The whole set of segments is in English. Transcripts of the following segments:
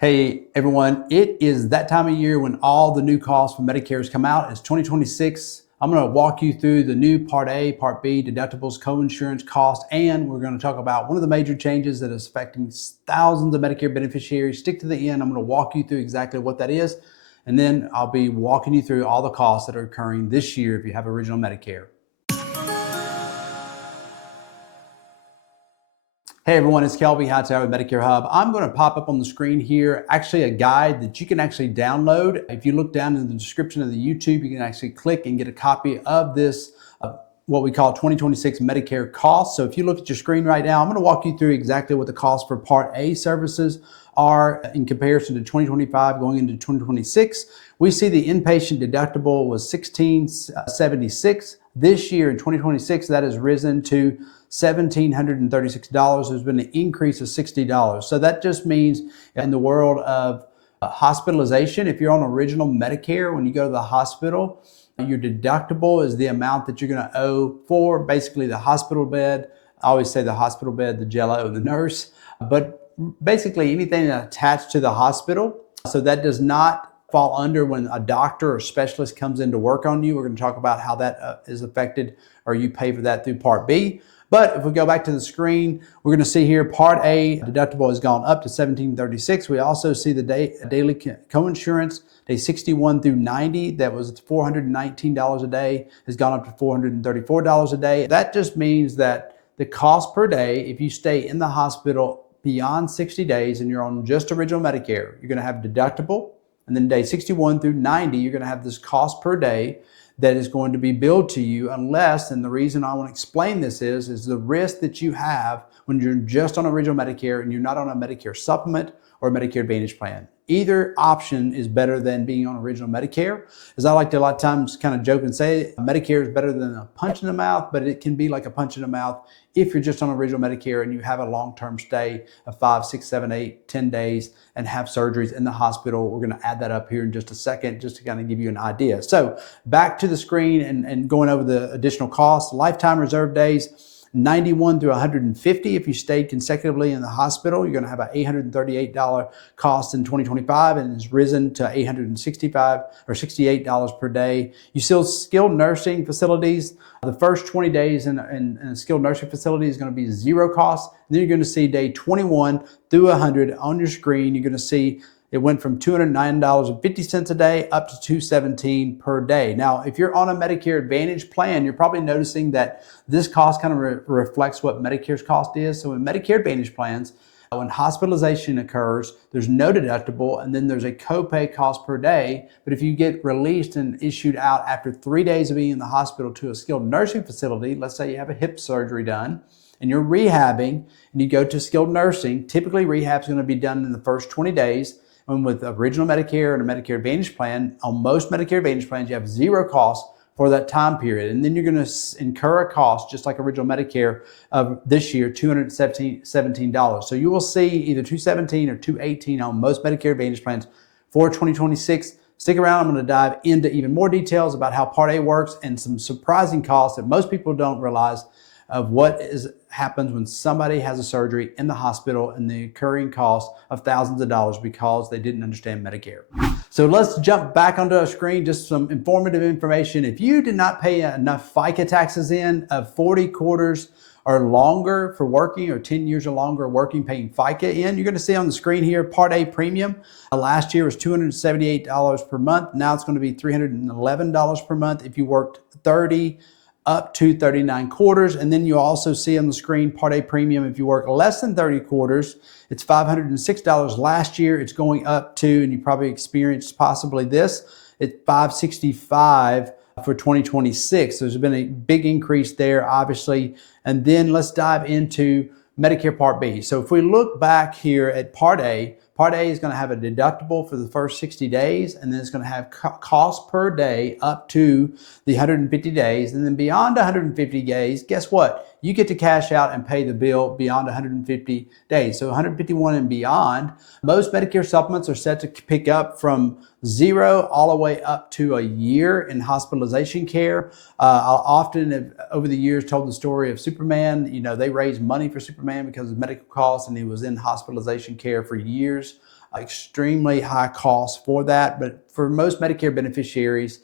Hey everyone, it is that time of year when all the new costs for Medicare come out. It's 2026. I'm going to walk you through the new Part A, Part B, deductibles, coinsurance costs, and we're going to talk about one of the major changes that is affecting thousands of Medicare beneficiaries. Stick to the end. I'm going to walk you through exactly what that is, and then I'll be walking you through all the costs that are occurring this year if you have original Medicare. Hey everyone, it's Kelby Hightower with Medicare Hub. I'm going to pop up on the screen here actually a guide that you can actually download. If you look down in the description of the YouTube, you can actually click and get a copy of this, what we call 2026 Medicare costs. So if you look at your screen right now, I'm going to walk you through exactly what the costs for Part A services are in comparison to 2025 going into 2026. We see the inpatient deductible was $1,676. This year in 2026, that has risen to $1,736. There's been an increase of $60. So that just means in the world of hospitalization, if you're on original Medicare, when you go to the hospital, your deductible is the amount that you're going to owe for basically the hospital bed. I always say the hospital bed, the jello, the nurse, but basically anything attached to the hospital. So that does not fall under when a doctor or specialist comes in to work on you. We're going to talk about how that is affected, or you pay for that through Part B. But if we go back to the screen, we're going to see here Part A deductible has gone up to $1,736. We also see the daily coinsurance, day 61 through 90, that was $419 a day, has gone up to $434 a day. That just means that the cost per day, if you stay in the hospital beyond 60 days and you're on just original Medicare, you're going to have deductible. And then day 61 through 90, you're going to have this cost per day that is going to be billed to you unless, and the reason I want to explain this is the risk that you have when you're just on original Medicare and you're not on a Medicare supplement or a Medicare Advantage plan. Either option is better than being on original Medicare. As I like to a lot of times kind of joke and say, Medicare is better than a punch in the mouth, but it can be like a punch in the mouth if you're just on original Medicare and you have a long-term stay of 5, 6, 7, 8, 10 days and have surgeries in the hospital. We're going to add that up here in just a second just to kind of give you an idea. So back to the screen and going over the additional costs. Lifetime reserve days, 91 through 150. If you stayed consecutively in the hospital, you're going to have an $838 cost in 2025, and it's risen to $865 or $68 per day. You still skilled nursing facilities. The first 20 days in a skilled nursing facility is going to be zero cost. And then you're going to see day 21 through 100 on your screen. You're going to see it went from $209.50 a day up to $217 per day. Now, if you're on a Medicare Advantage plan, you're probably noticing that this cost kind of reflects what Medicare's cost is. So in Medicare Advantage plans, when hospitalization occurs, there's no deductible, and then there's a copay cost per day. But if you get released and issued out after 3 days of being in the hospital to a skilled nursing facility, let's say you have a hip surgery done, and you're rehabbing, and you go to skilled nursing, typically rehab is going to be done in the first 20 days. And with original Medicare and a Medicare Advantage plan, on most Medicare Advantage plans, you have zero cost for that time period. And then you're going to incur a cost, just like original Medicare of this year, $217. So you will see either $217 or $218 on most Medicare Advantage plans for 2026. Stick around. I'm going to dive into even more details about how Part A works and some surprising costs that most people don't realize of what happens when somebody has a surgery in the hospital and the occurring cost of thousands of dollars because they didn't understand Medicare. So let's jump back onto our screen, just some informative information. If you did not pay enough FICA taxes in of 40 quarters or longer for working, or 10 years or longer working, paying FICA in, you're going to see on the screen here, Part A premium. Last year was $278 per month. Now it's going to be $311 per month if you worked 30 up to 39 quarters. And then you also see on the screen Part A premium. If you work less than 30 quarters, it's $506 last year. It's going up to, and you probably experienced possibly this, it's $565 for 2026. So there's been a big increase there, obviously. And then let's dive into Medicare Part B. So if we look back here at Part A is going to have a deductible for the first 60 days, and then it's going to have cost per day up to the 150 days. And then beyond 150 days, guess what? You get to cash out and pay the bill beyond 150 days. So 151 and beyond, most Medicare supplements are set to pick up from 0 all the way up to a year in hospitalization care. I often have, over the years, told the story of Superman. You know, they raised money for Superman because of medical costs, and he was in hospitalization care for years. extremely high costs for that. But for most Medicare beneficiaries,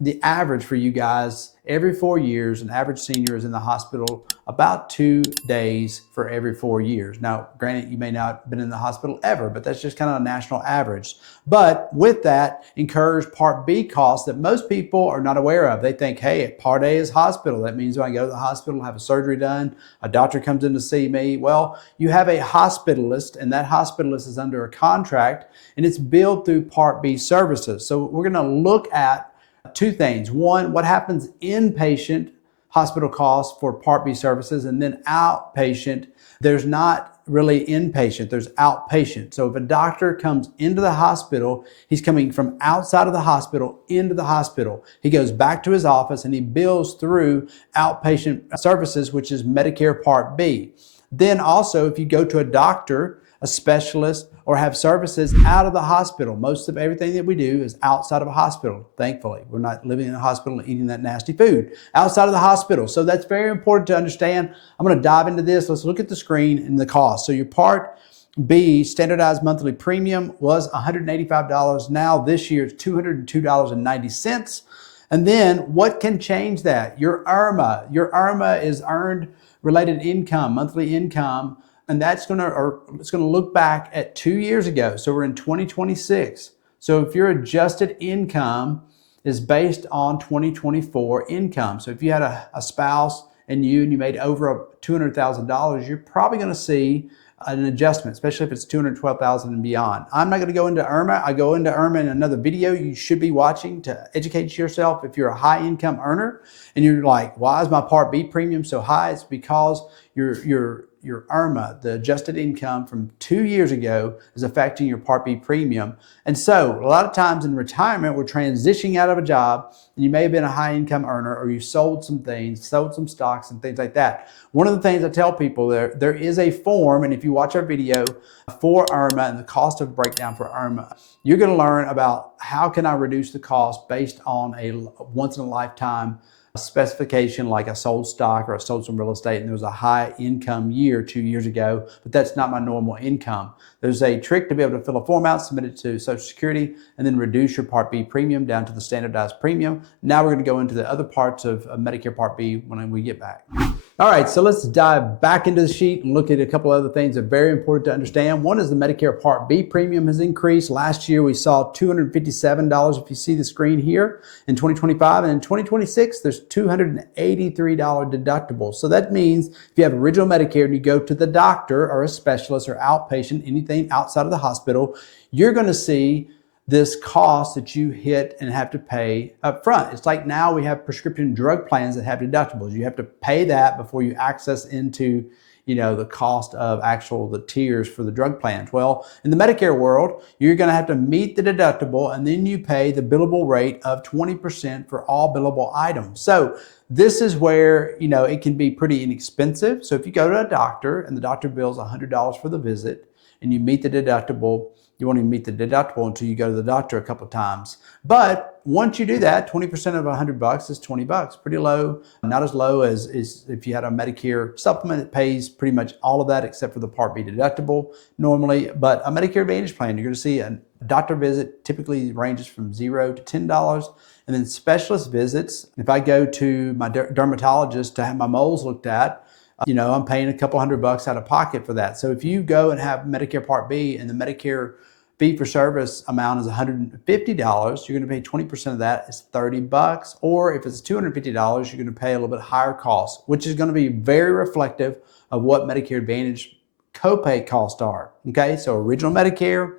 the average for you guys, every 4 years, an average senior is in the hospital about 2 days for every 4 years. Now, granted, you may not have been in the hospital ever, but that's just kind of a national average. But with that incurs Part B costs that most people are not aware of. They think, hey, Part A is hospital. That means when I go to the hospital, have a surgery done, a doctor comes in to see me. Well, you have a hospitalist, and that hospitalist is under a contract, and it's billed through Part B services. So we're going to look at two things. One, what happens inpatient hospital costs for Part B services, and then outpatient. There's not really inpatient, there's outpatient. So if a doctor comes into the hospital, he's coming from outside of the hospital into the hospital. He goes back to his office and he bills through outpatient services, which is Medicare Part B. Then also, if you go to a doctor, a specialist, or have services out of the hospital. Most of everything that we do is outside of a hospital, thankfully. We're not living in a hospital and eating that nasty food. Outside of the hospital. So that's very important to understand. I'm going to dive into this. Let's look at the screen and the cost. So your Part B standardized monthly premium was $185. Now this year it's $202.90. And then what can change that? Your IRMAA. Your IRMAA is earned related income, monthly income. And it's going to look back at 2 years ago. So we're in 2026. So if your adjusted income is based on 2024 income. So if you had a spouse and you made over $200,000, you're probably going to see an adjustment, especially if it's $212,000 and beyond. I'm not going to go into IRMAA. I go into IRMAA in another video you should be watching to educate yourself. If you're a high income earner and you're like, why is my Part B premium so high? It's because your IRMAA, the adjusted income from 2 years ago, is affecting your Part B premium. And so a lot of times in retirement, we're transitioning out of a job, and you may have been a high income earner, or you sold some things, sold some stocks and things like that. One of the things I tell people, there is a form, and if you watch our video for IRMAA and the cost of breakdown for IRMAA, you're going to learn about how can I reduce the cost based on a once in a lifetime specification, like I sold stock or I sold some real estate and there was a high income year 2 years ago, but that's not my normal income. There's a trick to be able to fill a form out, submit it to Social Security, and then reduce your Part B premium down to the standardized premium. Now we're going to go into the other parts of Medicare Part B when we get back. All right, so let's dive back into the sheet and look at a couple other things that are very important to understand. One is the Medicare Part B premium has increased. Last year we saw $257, if you see the screen here, in 2025. And in 2026, there's $283 deductible. So that means if you have original Medicare and you go to the doctor or a specialist or outpatient, anything outside of the hospital, you're going to see this cost that you hit and have to pay up front. It's like now we have prescription drug plans that have deductibles. You have to pay that before you access into, the cost of the tiers for the drug plans. Well, in the Medicare world, you're going to have to meet the deductible, and then you pay the billable rate of 20% for all billable items. So this is where, it can be pretty inexpensive. So if you go to a doctor and the doctor bills $100 for the visit and you meet the deductible, you won't even meet the deductible until you go to the doctor a couple of times. But once you do that, 20% of $100 is $20. Pretty low, not as low as if you had a Medicare supplement. It pays pretty much all of that except for the Part B deductible normally. But a Medicare Advantage plan, you're going to see a doctor visit typically ranges from $0 to $10. And then specialist visits, if I go to my dermatologist to have my moles looked at, I'm paying a couple $100 out of pocket for that. So if you go and have Medicare Part B and the Medicare fee-for-service amount is $150, you're going to pay 20% of that is $30. Or if it's $250, you're going to pay a little bit higher cost, which is going to be very reflective of what Medicare Advantage copay costs are. Okay, so original Medicare,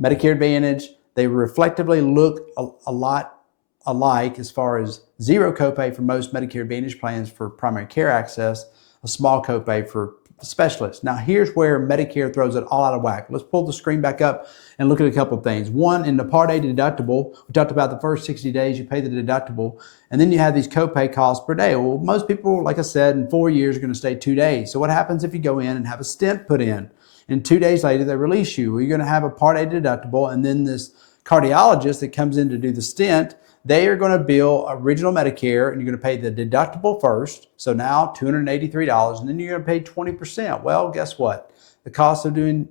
Medicare Advantage, they reflectively look a lot alike as far as zero copay for most Medicare Advantage plans for primary care access, a small copay for specialists. Now here's where Medicare throws it all out of whack. Let's pull the screen back up and look at a couple of things. One, in the Part A deductible, we talked about the first 60 days you pay the deductible, and then you have these copay costs per day. Well, most people, like I said, in 4 years are going to stay 2 days. So what happens if you go in and have a stent put in, and 2 days later they release you? Well, you're going to have a Part A deductible, and then this cardiologist that comes in to do the stent, they are going to bill original Medicare, and you're going to pay the deductible first. So now $283, and then you're going to pay 20%. Well, guess what? The cost of doing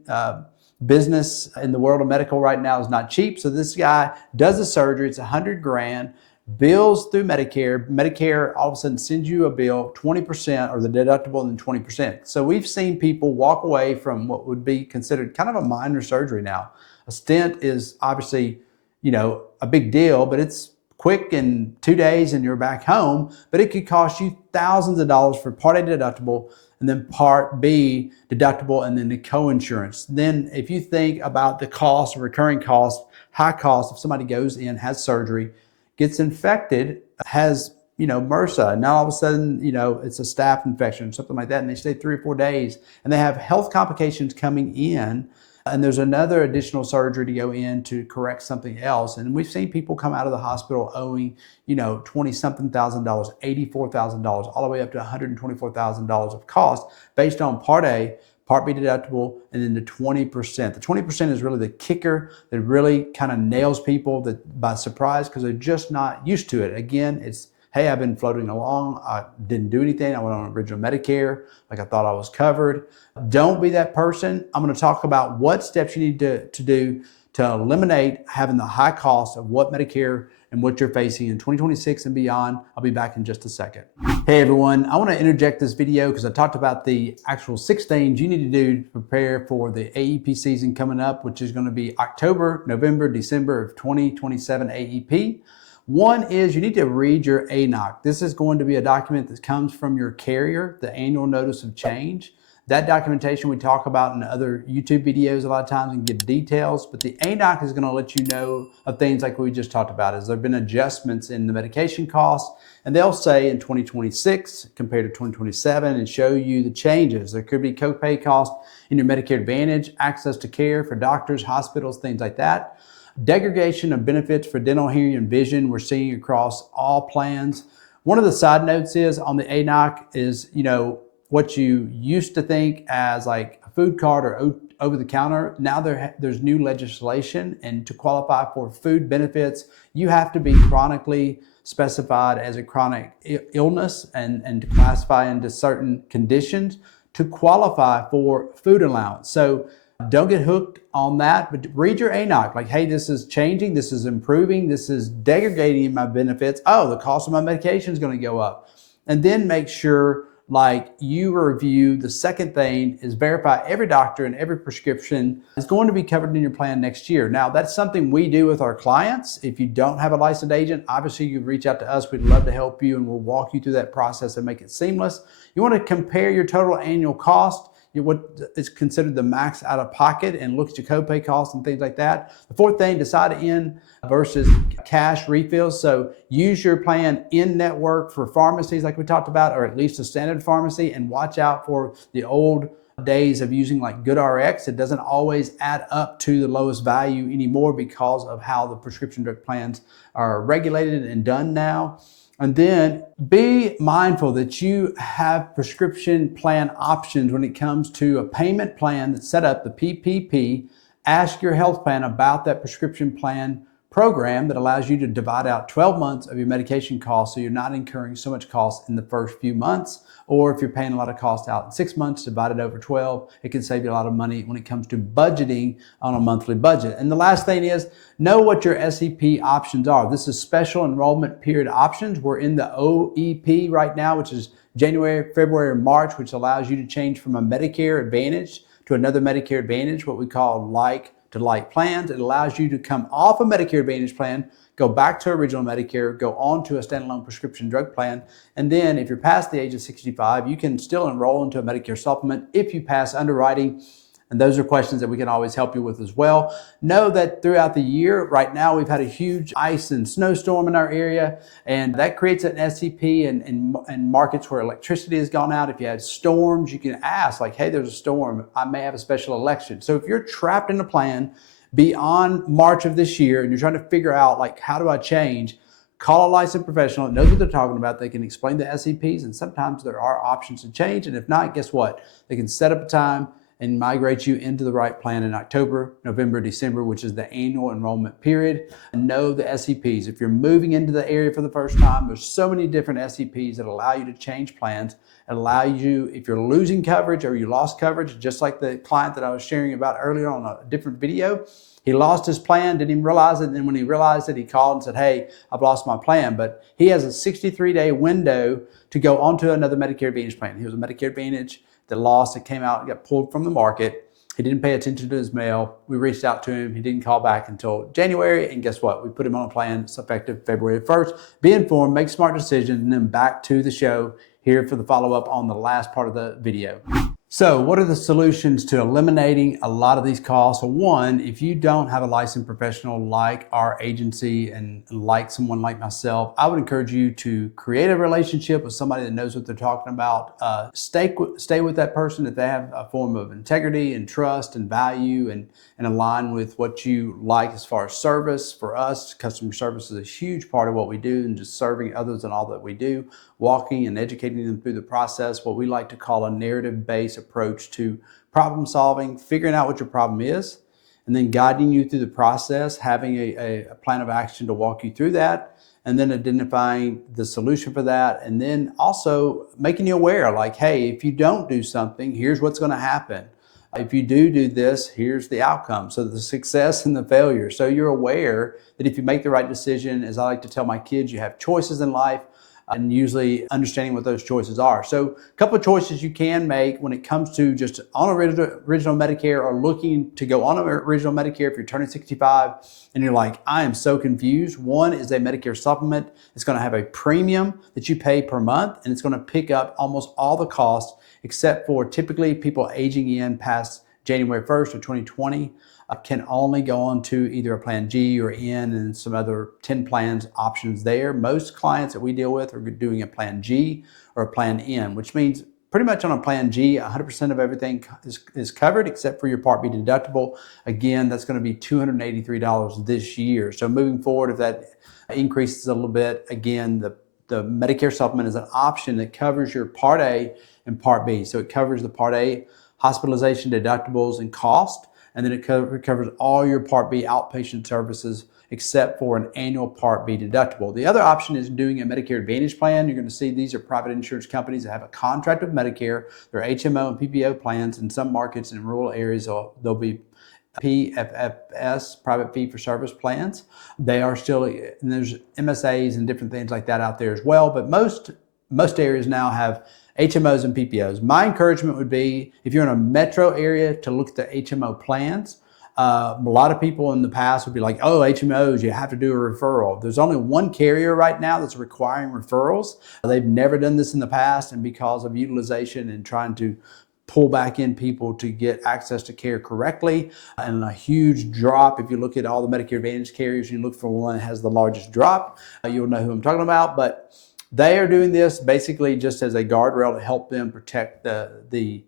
business in the world of medical right now is not cheap. So this guy does a surgery. It's $100,000. Bills through Medicare. Medicare all of a sudden sends you a bill, 20% or the deductible, and then 20%. So we've seen people walk away from what would be considered kind of a minor surgery now. A stent is obviously, a big deal, but it's quick in 2 days and you're back home. But it could cost you thousands of dollars for Part A deductible, and then Part B deductible, and then the coinsurance. Then if you think about the cost, recurring cost, high cost, if somebody goes in, has surgery, gets infected, has, MRSA, and now all of a sudden, it's a staph infection or something like that, and they stay 3 or 4 days, and they have health complications coming in, and there's another additional surgery to go in to correct something else. And we've seen people come out of the hospital owing, $20-something thousand, $84,000, all the way up to $124,000 of cost based on Part A, Part B deductible, and then the 20%. The 20% is really the kicker that really kind of nails people by surprise, because they're just not used to it. Again, it's, hey, I've been floating along. I didn't do anything. I went on original Medicare like I thought I was covered. Don't be that person. I'm going to talk about what steps you need to do to eliminate having the high cost of what Medicare and what you're facing in 2026 and beyond. I'll be back in just a second. Hey everyone, I want to interject this video because I talked about the actual 6 things you need to do to prepare for the AEP season coming up, which is going to be October, November, December of 2027 AEP. One is you need to read your ANOC. This is going to be a document that comes from your carrier, the annual notice of change. That documentation we talk about in other YouTube videos a lot of times and give details, but the ANOC is going to let you know of things like we just talked about. Is there have been adjustments in the medication costs, and they'll say in 2026 compared to 2027 and show you the changes. There could be copay costs in your Medicare Advantage, access to care for doctors, hospitals, things like that. Degradation of benefits for dental, hearing, and vision we're seeing across all plans. One of the side notes is on the ANOC is, what you used to think as like a food card or over the counter, now there's new legislation, and to qualify for food benefits, you have to be chronically specified as a chronic illness and to classify into certain conditions to qualify for food allowance. So don't get hooked on that, but read your ANOC. Like, hey, this is changing, this is improving, this is degrading my benefits. Oh, the cost of my medication is going to go up. And then make sure you review. The second thing is verify every doctor and every prescription is going to be covered in your plan next year. Now, that's something we do with our clients. If you don't have a licensed agent, obviously you reach out to us. We'd love to help you, and we'll walk you through that process and make it seamless. You want to compare your total annual cost, what is considered the max out of pocket, and look at your copay costs and things like that. The fourth thing, decide in versus cash refills. So use your plan in network for pharmacies like we talked about, or at least a standard pharmacy, and watch out for the old days of using like GoodRx. It doesn't always add up to the lowest value anymore because of how the prescription drug plans are regulated and done now. And then be mindful that you have prescription plan options when it comes to a payment plan that's set up, the PPP. Ask your health plan about that prescription plan program that allows you to divide out 12 months of your medication costs, so you're not incurring so much cost in the first few months. Or if you're paying a lot of cost out in 6 months, divide it over 12. It can save you a lot of money when it comes to budgeting on a monthly budget. And the last thing is, know what your SEP options are. This is special enrollment period options. We're in the OEP right now, which is January, February, and March, which allows you to change from a Medicare Advantage to another Medicare Advantage, what we call like to like plans. It allows you to come off a Medicare Advantage plan, go back to original Medicare, go on to a standalone prescription drug plan. And then if you're past the age of 65, you can still enroll into a Medicare supplement if you pass underwriting. And those are questions that we can always help you with as well. Know that throughout the year, right now, we've had a huge ice and snowstorm in our area, and that creates an SEP in markets where electricity has gone out. If you had storms, you can ask, like, hey, there's a storm, I may have a special election. So if you're trapped in a plan beyond March of this year and you're trying to figure out, like, how do I change? Call a licensed professional that knows what they're talking about. They can explain the SEPs, and sometimes there are options to change. And if not, guess what? They can set up a time and migrate you into the right plan in October, November, December, which is the annual enrollment period. And know the SEPs. If you're moving into the area for the first time, there's so many different SEPs that allow you to change plans, and allow you, if you're losing coverage or you lost coverage, just like the client that I was sharing about earlier on a different video. He lost his plan, didn't even realize it, and then when he realized it, he called and said, hey, I've lost my plan. But he has a 63-day window to go onto another Medicare Advantage plan. He was a Medicare Advantage that lost, it came out, got pulled from the market. He didn't pay attention to his mail. We reached out to him. He didn't call back until January, and guess what? We put him on a plan that's effective February 1st. Be informed, make smart decisions, and then back to the show here for the follow-up on the last part of the video. So what are the solutions to eliminating a lot of these costs? Well, one, if you don't have a licensed professional like our agency and like someone like myself, I would encourage you to create a relationship with somebody that knows what they're talking about. Stay with that person if they have a form of integrity and trust and value and align with what you like as far as service. For us, customer service is a huge part of what we do, and just serving others in all that we do, walking and educating them through the process, what we like to call a narrative-based approach to problem solving, figuring out what your problem is, and then guiding you through the process, having a plan of action to walk you through that, and then identifying the solution for that, and then also making you aware, like, hey, if you don't do something, here's what's going to happen. If you do this, here's the outcome. So the success and the failure. So you're aware that if you make the right decision, as I like to tell my kids, you have choices in life, and usually understanding what those choices are. So a couple of choices you can make when it comes to just on original Medicare, or looking to go on original Medicare if you're turning 65 and you're like, I am so confused. One is a Medicare supplement. It's going to have a premium that you pay per month, and it's going to pick up almost all the costs except for typically people aging in past January 1st of 2020 can only go on to either a plan G or N and some other 10 plans options there. Most clients that we deal with are doing a plan G or a plan N, which means pretty much on a plan G, 100% of everything is covered except for your Part B deductible. Again, that's going to be $283 this year. So moving forward, if that increases a little bit, again, the Medicare supplement is an option that covers your Part A and Part B. So it covers the Part A hospitalization deductibles and cost, and then it covers all your Part B outpatient services except for an annual Part B deductible. The other option is doing a Medicare Advantage plan. You're going to see these are private insurance companies that have a contract with Medicare. They're HMO and PPO plans. In some markets in rural areas, they'll be PFFS, private fee for service plans. They are still, and there's MSAs and different things like that out there as well, but most areas now have HMOs and PPOs. My encouragement would be, if you're in a metro area, to look at the HMO plans. A lot of people in the past would be like, oh, HMOs, you have to do a referral. There's only one carrier right now that's requiring referrals. They've never done this in the past, and because of utilization and trying to pull back in people to get access to care correctly, and a huge drop. If you look at all the Medicare Advantage carriers, you look for one that has the largest drop, you'll know who I'm talking about. But they are doing this basically just as a guardrail to help them protect the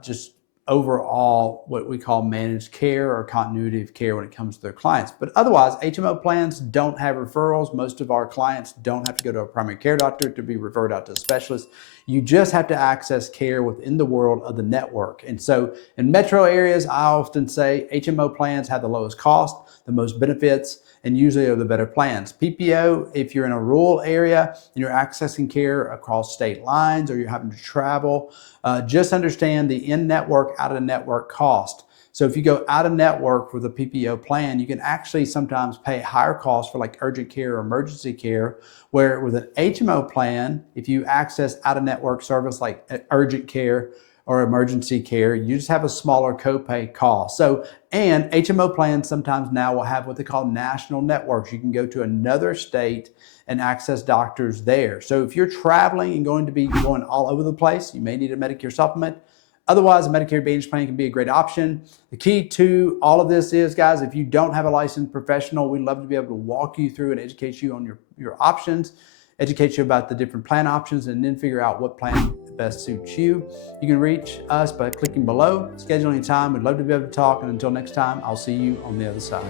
just overall what we call managed care or continuity of care when it comes to their clients. But otherwise, HMO plans don't have referrals. Most of our clients don't have to go to a primary care doctor to be referred out to a specialist. You just have to access care within the world of the network. And so in metro areas, I often say HMO plans have the lowest cost, the most benefits, and usually are the better plans. PPO, if you're in a rural area and you're accessing care across state lines, or you're having to travel, just understand the in-network, out-of-network cost. So if you go out-of-network with a PPO plan, you can actually sometimes pay higher costs for like urgent care or emergency care, where with an HMO plan, if you access out-of-network service like urgent care or emergency care, you just have a smaller copay cost. So, and HMO plans sometimes now will have what they call national networks. You can go to another state and access doctors there. So if you're traveling and going to be going all over the place, you may need a Medicare supplement. Otherwise, a Medicare Advantage plan can be a great option. The key to all of this is, guys, if you don't have a licensed professional, we'd love to be able to walk you through and educate you on your options, educate you about the different plan options, and then figure out what plan best suits you. You can reach us by clicking below, scheduling time. We'd love to be able to talk, and until next time, I'll see you on the other side.